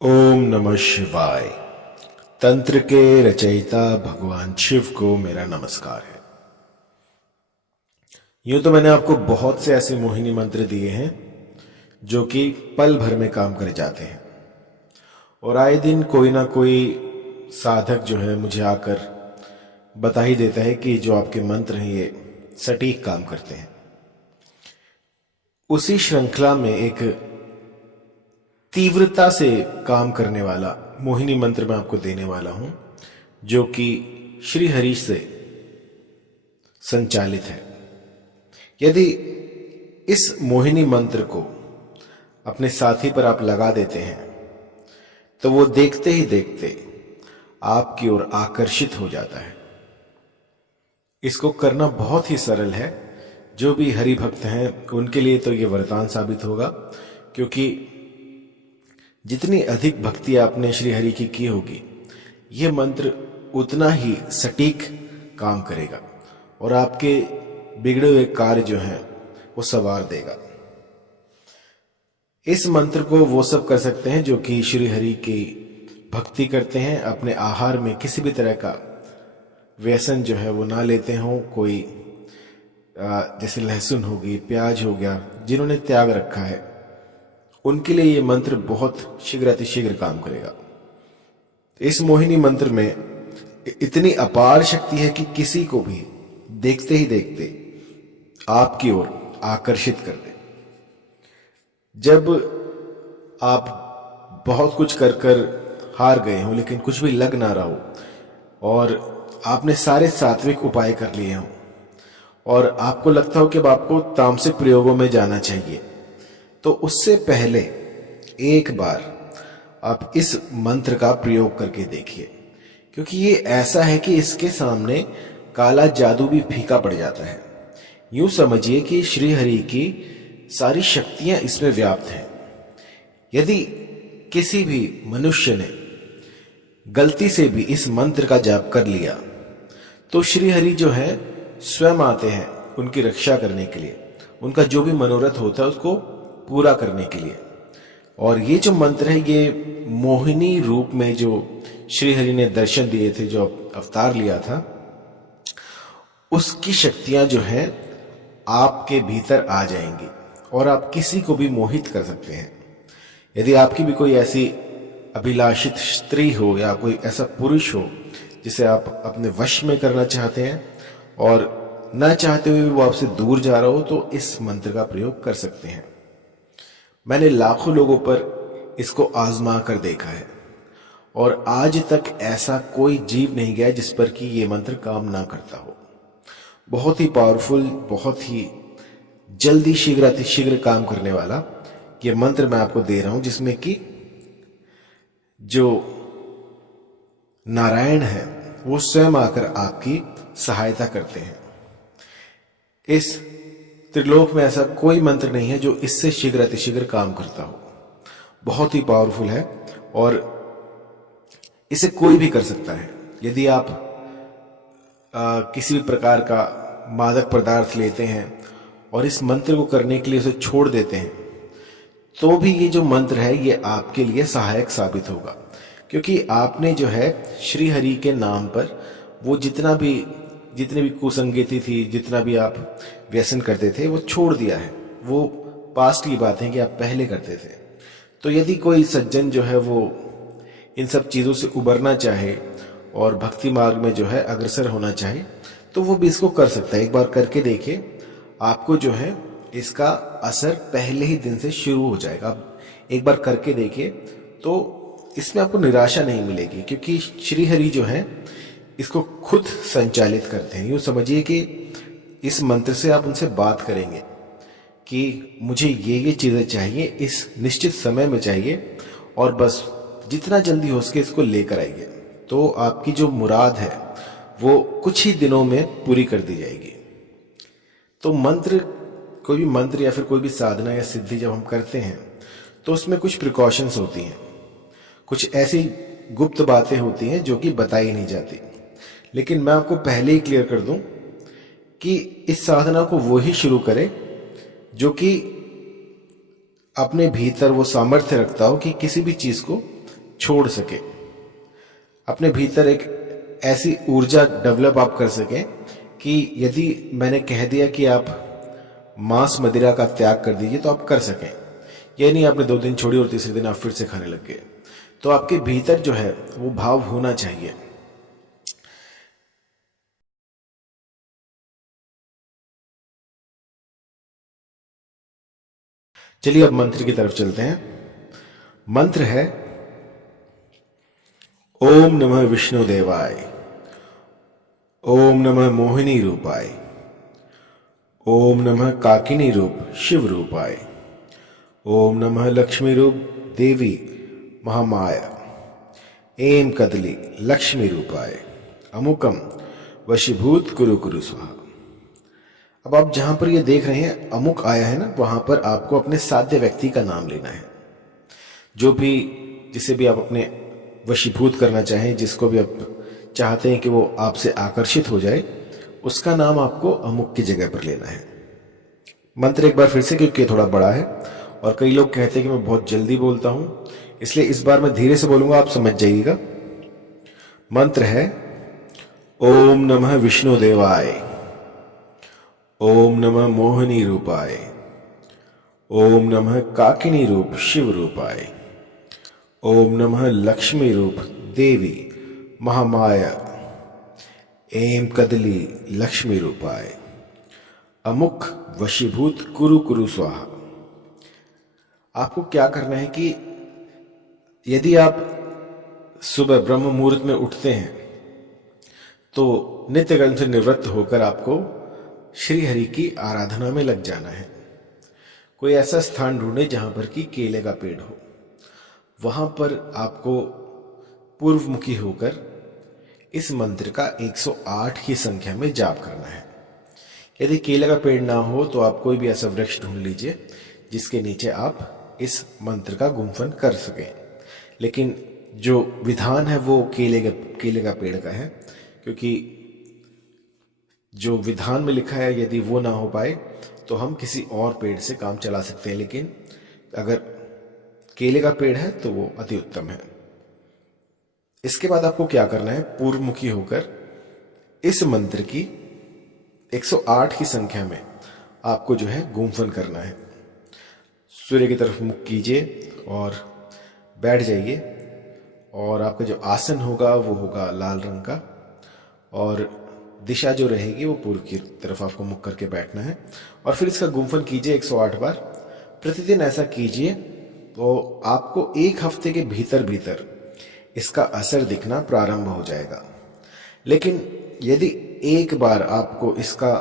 ओम नमः शिवाय। तंत्र के रचयिता भगवान शिव को मेरा नमस्कार है। यूं तो मैंने आपको बहुत से ऐसे मोहिनी मंत्र दिए हैं जो कि पल भर में काम कर जाते हैं, और आए दिन कोई ना कोई साधक जो है मुझे आकर बता ही देता है कि जो आपके मंत्र हैं ये सटीक काम करते हैं। उसी श्रृंखला में एक तीव्रता से काम करने वाला मोहिनी मंत्र मैं आपको देने वाला हूं, जो कि श्री हरि से संचालित है। यदि इस मोहिनी मंत्र को अपने साथी पर आप लगा देते हैं तो वो देखते ही देखते आपकी ओर आकर्षित हो जाता है। इसको करना बहुत ही सरल है। जो भी हरि भक्त हैं उनके लिए तो ये वरदान साबित होगा, क्योंकि जितनी अधिक भक्ति आपने श्री हरि की होगी, यह मंत्र उतना ही सटीक काम करेगा और आपके बिगड़े हुए कार्य जो हैं वो संवार देगा। इस मंत्र को वो सब कर सकते हैं जो कि श्री हरि की भक्ति करते हैं, अपने आहार में किसी भी तरह का व्यसन जो है वो ना लेते हों। कोई जैसे लहसुन होगी, प्याज हो गया, जिन्होंने त्याग रखा है उनके लिए ये मंत्र बहुत शीघ्र अतिशीघ्र काम करेगा। इस मोहिनी मंत्र में इतनी अपार शक्ति है कि किसी को भी देखते ही देखते आपकी ओर आकर्षित कर दे। जब आप बहुत कुछ कर कर हार गए हो लेकिन कुछ भी लग ना रहा हो और आपने सारे सात्विक उपाय कर लिए हों और आपको लगता हो कि अब आपको तामसिक प्रयोगों में जाना चाहिए, तो उससे पहले एक बार आप इस मंत्र का प्रयोग करके देखिए, क्योंकि ये ऐसा है कि इसके सामने काला जादू भी फीका पड़ जाता है। यूं समझिए कि श्री हरि की सारी शक्तियां इसमें व्याप्त हैं। यदि किसी भी मनुष्य ने गलती से भी इस मंत्र का जाप कर लिया तो श्री हरि जो है स्वयं आते हैं उनकी रक्षा करने के लिए, उनका जो भी मनोरथ होता है उसको पूरा करने के लिए। और ये जो मंत्र है ये मोहिनी रूप में जो श्री हरि ने दर्शन दिए थे, जो अवतार लिया था, उसकी शक्तियां जो हैं आपके भीतर आ जाएंगी और आप किसी को भी मोहित कर सकते हैं। यदि आपकी भी कोई ऐसी अभिलाषित स्त्री हो या कोई ऐसा पुरुष हो जिसे आप अपने वश में करना चाहते हैं और न चाहते हुए वो आपसे दूर जा रहा हो, तो इस मंत्र का प्रयोग कर सकते हैं। मैंने लाखों लोगों पर इसको आजमा कर देखा है और आज तक ऐसा कोई जीव नहीं गया जिस पर कि ये मंत्र काम ना करता हो। बहुत ही पावरफुल, बहुत ही जल्दी शीघ्र अतिशीघ्र काम करने वाला ये मंत्र मैं आपको दे रहा हूं, जिसमें कि जो नारायण है वो स्वयं आकर आपकी सहायता करते हैं। इस त्रिलोक में ऐसा कोई मंत्र नहीं है जो इससे शीघ्र अतिशीघ्र काम करता हो। बहुत ही पावरफुल है और इसे कोई भी कर सकता है। यदि आप किसी भी प्रकार का मादक पदार्थ लेते हैं और इस मंत्र को करने के लिए उसे छोड़ देते हैं तो भी ये जो मंत्र है ये आपके लिए सहायक साबित होगा, क्योंकि आपने जो है श्री हरि के नाम पर वो जितनी भी कुसंगति थी, जितना भी आप व्यसन करते थे वो छोड़ दिया है। वो पास्ट की बात है कि आप पहले करते थे। तो यदि कोई सज्जन जो है वो इन सब चीज़ों से उबरना चाहे और भक्ति मार्ग में जो है अग्रसर होना चाहे तो वो भी इसको कर सकता है। एक बार करके देखिए, आपको जो है इसका असर पहले ही दिन से शुरू हो जाएगा। आप एक बार करके देखिए तो इसमें आपको निराशा नहीं मिलेगी, क्योंकि श्री हरि जो है इसको खुद संचालित करते हैं। यूं समझिए कि इस मंत्र से आप उनसे बात करेंगे कि मुझे ये चीज़ें चाहिए, इस निश्चित समय में चाहिए और बस जितना जल्दी हो सके इसको लेकर आइए, तो आपकी जो मुराद है वो कुछ ही दिनों में पूरी कर दी जाएगी। तो कोई भी मंत्र या फिर कोई भी साधना या सिद्धि जब हम करते हैं तो उसमें कुछ प्रिकॉशंस होती हैं, कुछ ऐसी गुप्त बातें होती हैं जो कि बताई नहीं जाती। लेकिन मैं आपको पहले ही क्लियर कर दूं कि इस साधना को वो ही शुरू करे जो कि अपने भीतर वो सामर्थ्य रखता हो कि किसी भी चीज को छोड़ सके, अपने भीतर एक ऐसी ऊर्जा डेवलप आप कर सकें कि यदि मैंने कह दिया कि आप मांस मदिरा का त्याग कर दीजिए तो आप कर सकें। ये नहीं आपने 2 दिन छोड़ी और तीसरे दिन आप फिर से खाने लग गए। तो आपके भीतर जो है वो भाव होना चाहिए। चलिए अब मंत्र की तरफ चलते हैं। मंत्र है ओम नमः विष्णु देवाय, ओम नमः मोहिनी रूपाय, ओम नमः काकिनी रूप शिव रूपाय, ओम नमः लक्ष्मी रूप देवी महामाया, एम कदली लक्ष्मी रूपाय, अमुकम वशीभूत कुरु कुरु स्वाहा। अब आप जहां पर ये देख रहे हैं अमुक आया है ना, वहां पर आपको अपने साध्य व्यक्ति का नाम लेना है। जो भी, जिसे भी आप अपने वशीभूत करना चाहें, जिसको भी आप चाहते हैं कि वो आपसे आकर्षित हो जाए, उसका नाम आपको अमुक की जगह पर लेना है। मंत्र एक बार फिर से, क्योंकि थोड़ा बड़ा है और कई लोग कहते हैं कि मैं बहुत जल्दी बोलता हूं, इसलिए इस बार मैं धीरे से बोलूंगा, आप समझ जाइएगा। मंत्र है ओम नमः विष्णु देवाय, ओम नमः मोहिनी रूपाय, ओम नमः काकिनी रूप शिव रूपाय, ओम नमः लक्ष्मी रूप देवी महामाया, एम कदली लक्ष्मी रूपाय, अमुक वशीभूत कुरु कुरु स्वाहा। आपको क्या करना है कि यदि आप सुबह ब्रह्म मुहूर्त में उठते हैं तो नित्य कर्म से निवृत्त होकर आपको श्री हरि की आराधना में लग जाना है। कोई ऐसा स्थान ढूंढे जहां पर कि केले का पेड़ हो, वहां पर आपको पूर्वमुखी होकर इस मंत्र का 108 की संख्या में जाप करना है। यदि केले का पेड़ ना हो तो आप कोई भी ऐसा वृक्ष ढूंढ लीजिए जिसके नीचे आप इस मंत्र का गुम्फन कर सकें। लेकिन जो विधान है वो केले का पेड़ का है, क्योंकि जो विधान में लिखा है यदि वो ना हो पाए तो हम किसी और पेड़ से काम चला सकते हैं, लेकिन अगर केले का पेड़ है तो वो अति उत्तम है। इसके बाद आपको क्या करना है, पूर्वमुखी होकर इस मंत्र की 108 की संख्या में आपको जो है गुम्फन करना है। सूर्य की तरफ मुख कीजिए और बैठ जाइए, और आपका जो आसन होगा वो होगा लाल रंग का, और दिशा जो रहेगी वो पूर्व की तरफ आपको मुख करके बैठना है। और फिर इसका गुम्फन कीजिए 108 बार। प्रतिदिन ऐसा कीजिए तो आपको 1 हफ्ते के भीतर भीतर इसका असर दिखना प्रारंभ हो जाएगा। लेकिन यदि एक बार आपको इसका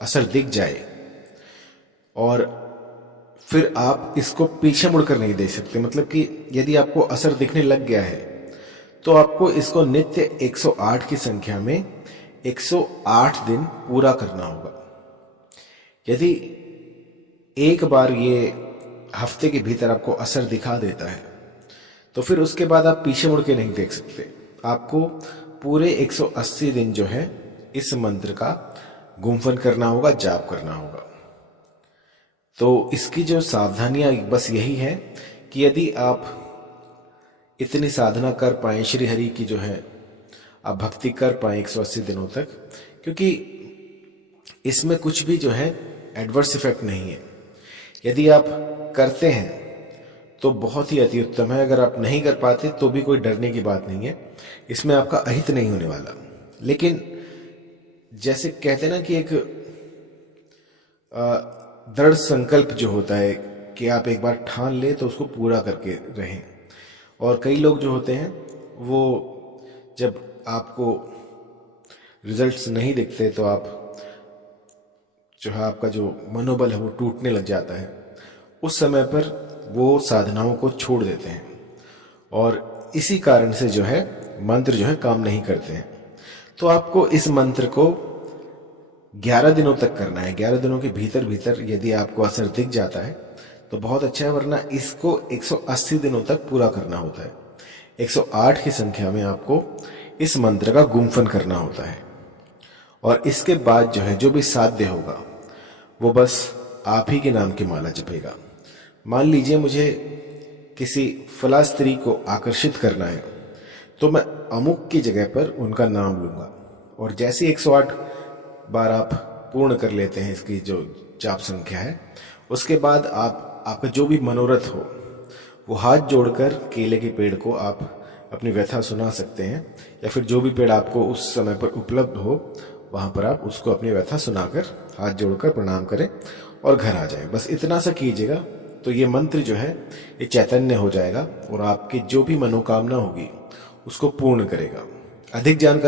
असर दिख जाए और फिर आप इसको पीछे मुड़कर नहीं देख सकते, मतलब कि यदि आपको असर दिखने लग गया है तो आपको इसको नित्य 108 की संख्या में 108 दिन पूरा करना होगा। यदि एक बार ये हफ्ते के भीतर आपको असर दिखा देता है तो फिर उसके बाद आप पीछे मुड़ के नहीं देख सकते। आपको पूरे 180 दिन जो है इस मंत्र का गुम्फन करना होगा, जाप करना होगा। तो इसकी जो सावधानियां बस यही है कि यदि आप इतनी साधना कर पाए, श्री हरि की जो है आप भक्ति कर पाए 180 दिनों तक, क्योंकि इसमें कुछ भी जो है एडवर्स इफेक्ट नहीं है। यदि आप करते हैं तो बहुत ही अति उत्तम है, अगर आप नहीं कर पाते तो भी कोई डरने की बात नहीं है, इसमें आपका अहित नहीं होने वाला। लेकिन जैसे कहते हैं ना कि एक दृढ़ संकल्प जो होता है कि आप एक बार ठान ले तो उसको पूरा करके रहें। और कई लोग जो होते हैं वो जब आपको रिजल्ट्स नहीं दिखते तो आप जो है आपका जो मनोबल है वो टूटने लग जाता है। उस समय पर वो साधनाओं को छोड़ देते हैं और इसी कारण से जो है मंत्र जो है काम नहीं करते हैं। तो आपको इस मंत्र को 11 दिनों तक करना है। 11 दिनों के भीतर भीतर यदि आपको असर दिख जाता है तो बहुत अच्छा है, वरना इसको 180 दिनों तक पूरा करना होता है। 108 की संख्या में आपको इस मंत्र का गुम्फन करना होता है। और इसके बाद जो है जो भी साध्य होगा वो बस आप ही के नाम की माला जपेगा। मान लीजिए मुझे किसी फला स्त्री को आकर्षित करना है तो मैं अमुक की जगह पर उनका नाम लूंगा। और जैसे 108 बार आप पूर्ण कर लेते हैं इसकी जो जाप संख्या है, उसके बाद आपका जो भी मनोरथ हो वो हाथ जोड़कर केले के पेड़ को आप अपनी व्यथा सुना सकते हैं, या फिर जो भी पेड़ आपको उस समय पर उपलब्ध हो वहां पर आप उसको अपनी व्यथा सुनाकर हाथ जोड़कर प्रणाम करें और घर आ जाएं। बस इतना सा कीजिएगा तो ये मंत्र जो है ये चैतन्य हो जाएगा और आपकी जो भी मनोकामना होगी उसको पूर्ण करेगा। अधिक जानकारी